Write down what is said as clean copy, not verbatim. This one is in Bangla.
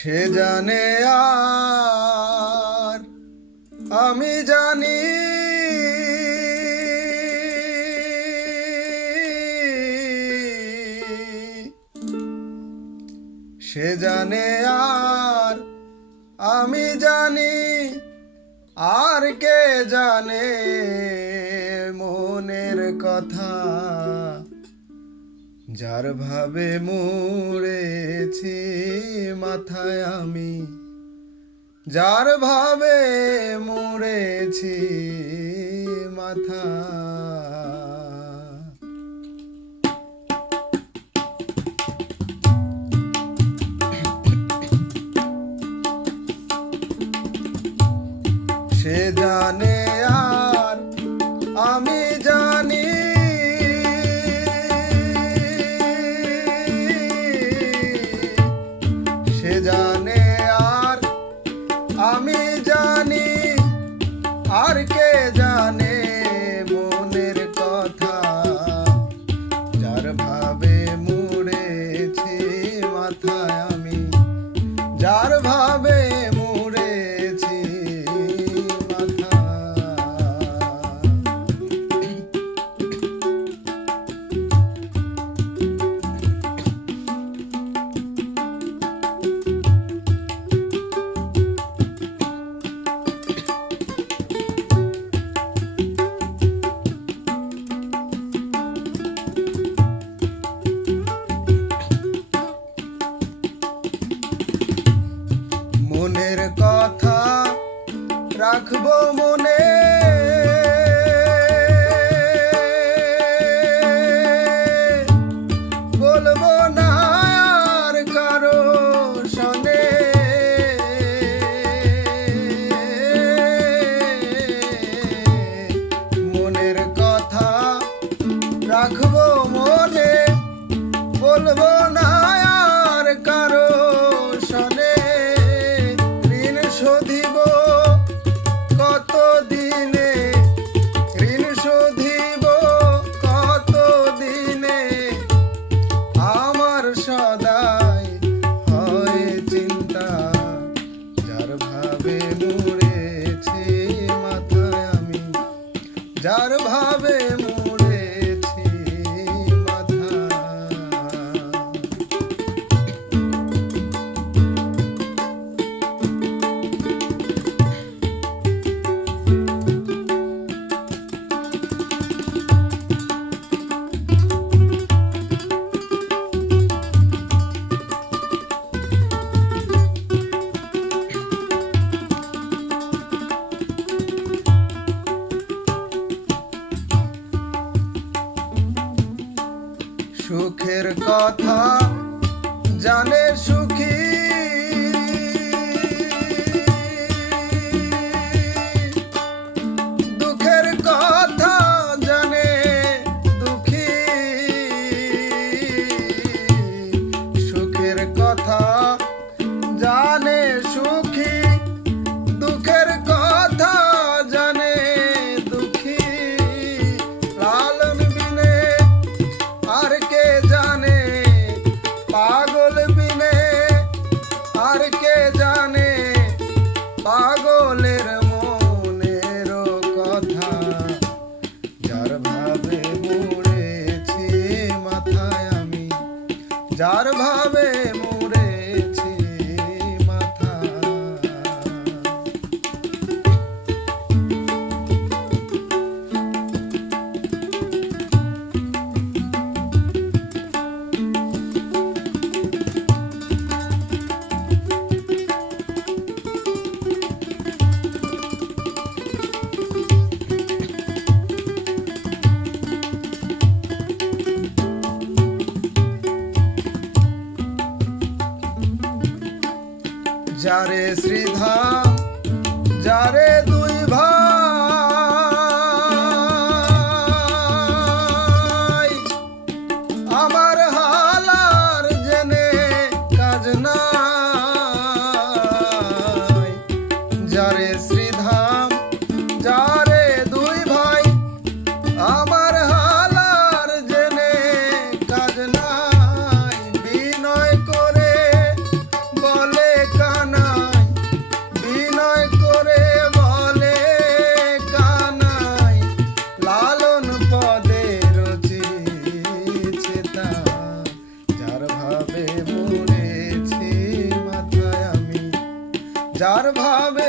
সে জানে আর আমি জানি সে জানে আর আমি জানি আর কে জানে মনের কথা যার ভাবে মুড়েছি মাথায় আমি যার ভাবে মুড়েছি মাথা সে জানে আর আমি জানি সে জানে আর আমি জানি আর কে জানে মনের কথা যার ভাবে মুড়েছি মাথায় আমি যার ভাবে মুড়েছি মাথা মনের কথা রাখবো মনে বলবো না আর কারো শোনে মনের কথা রাখবো মনে বলবো না আর কারো শোনে ঋণ শোধিব কত দিনে ঋণ শোধিব কত দিনে আমার সদাই হয় চিন্তা যার ভাবে মুড়েছি মাথায় আমি যার ভাবে মুড়েছি মাথা সুখের কথা জানে সুখী দুঃখের কথা জানে দুঃখী সুখের কথা জানে সুখী দুঃখের কথা জানে দুঃখী লালন বিনে আর কে জানে পাগল বিনে আর কে জানে পাগলের মনের কথা যার ভাবে মুড়েছি মাথায় আমি যার ভাবে মুড়েছি মাথা যারে শ্রীধাম যারে দুই ভাই আমার হালার জেনে কাজ নাই যারে শ্রীধাম যারে দুই ভাই আমার হালার জেনে কাজ নাই বিনয় করে বলে যার ভাবে